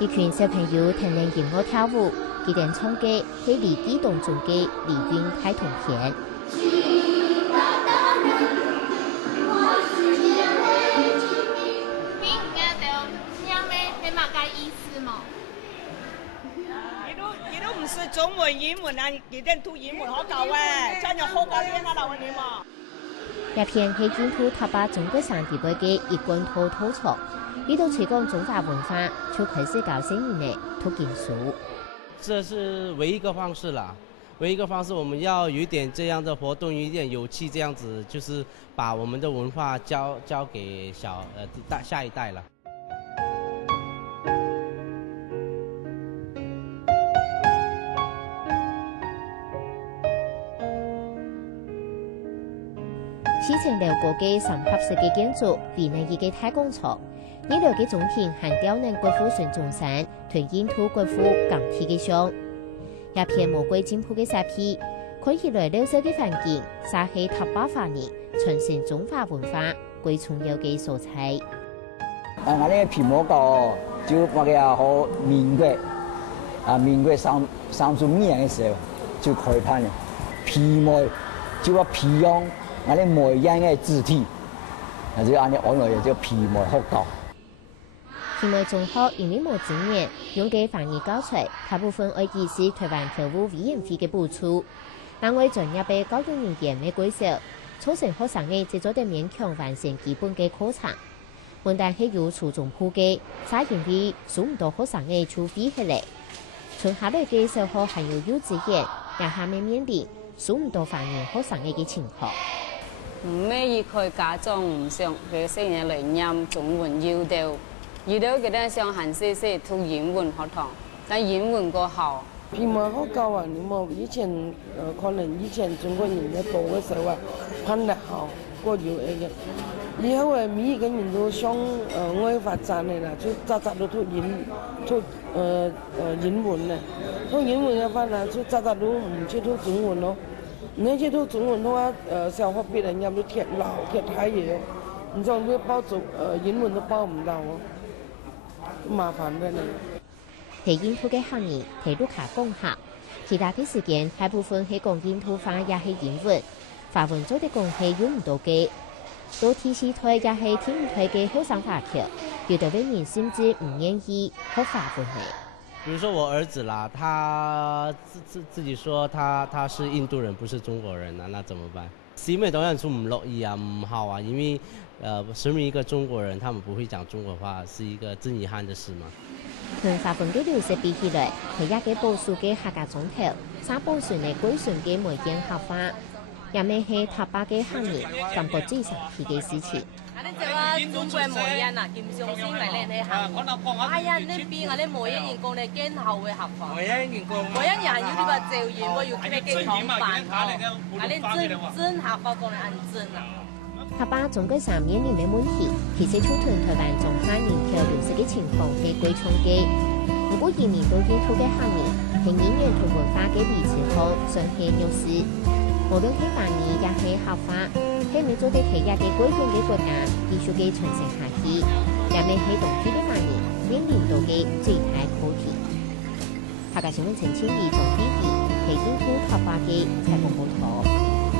一群小朋友听练音乐跳舞，佢哋唱嘅係离地当中嘅离韵太同篇。佢都唔識中文、英文啊，佢哋讀英文好夠誒，真係好夠啲啊！老你嘛。一片係印度塔巴中國省地位嘅一貫土土藏，呢度推廣中華文化，就開始教新人嚟讀經書。這是唯一一個方式啦，唯一一個方式，我們要有一點這樣的活動，有一點有趣，這樣子就是把我們的文化交給下一代了。4000年過嘅18世紀建築，維尼爾嘅太空艙，呢度嘅總庭係雕能國父孫中山同印度國父鋼鐵嘅像，一片無歸進步嘅石片，看起來綠色嘅環境，撒起塔巴華人傳承中華文化最重要嘅素材。我哋皮毛膏就話嘅好民國35年嘅時候就開辦了，皮毛就話皮用。我哋每樣嘅字體，就按照按落就皮毛學教。皮毛中學因為冇經驗，用嘅翻譯教材，大部分愛意是台灣教務委員會嘅補助。但為專業嘅教育人員嘅介紹，促成學生嘅製作得勉強完成基本嘅課程。問題係有初中部嘅，差因為數唔到學生嘅出費起嚟。從下來嘅小學還有幼稚園，也下面面臨數唔到反映學生嘅情況。唔咩意佢家長唔想佢細嘢嚟念中文要到佢哋想行些讀英文學堂，但英文個好。皮毛好高啊！你冇以前可能以前中國人嘅多嘅時候啊，攀得好過有嘅。以後啊，每一個人都想愛發展嘅啦，就都讀英文咧，讀英文嘅話呢，就都唔去讀中文咯。你去讀中文的話，小學畢業人都填太嘢，你知道你報英文都報唔到哦，麻煩嘅呢。喺印度嘅學年喺陸下講下，其他嘅時間大部分係講印度話，也係英文，法文做的講係用唔到嘅。到第四台也係聽唔台嘅學生華僑，有的位人甚至唔願意學法文嘅。比如說我兒子啦，他自己說他是印度人，不是中國人啊，那怎麼辦？小妹當然就唔樂意啊，唔好啊，因為身為一個中國人，他們不會講中國話，是一個真遺憾的事嘛。同法文嘅流失比起來，佢一嘅報數嘅客家總頭，3報算嘅歸順嘅梅縣合法，也未係塔巴嘅行業感覺最神奇嘅事情。中國梅縣啊，劍上先嚟練你行。哎呀，呢邊我哋梅縣員工咧堅後會合法。梅縣員工。梅縣人要呢個就業，我要佢哋嘅廠辦哦。我哋真合法講嚟按真啊。塔巴中國省面臨嘅問題，其實促進台灣中華人口流失嘅情況係最衝擊。如果移民到印度嘅行業，係語言同文化嘅離子項尚係弱勢。無論係翻譯也係合法，係民族嘅企業嘅改變嘅國家，繼續嘅傳承下去，也未係當地嘅翻譯面臨到嘅最大課題。客家新聞陳千里從 TV 喺印度塔巴嘅採訪報道。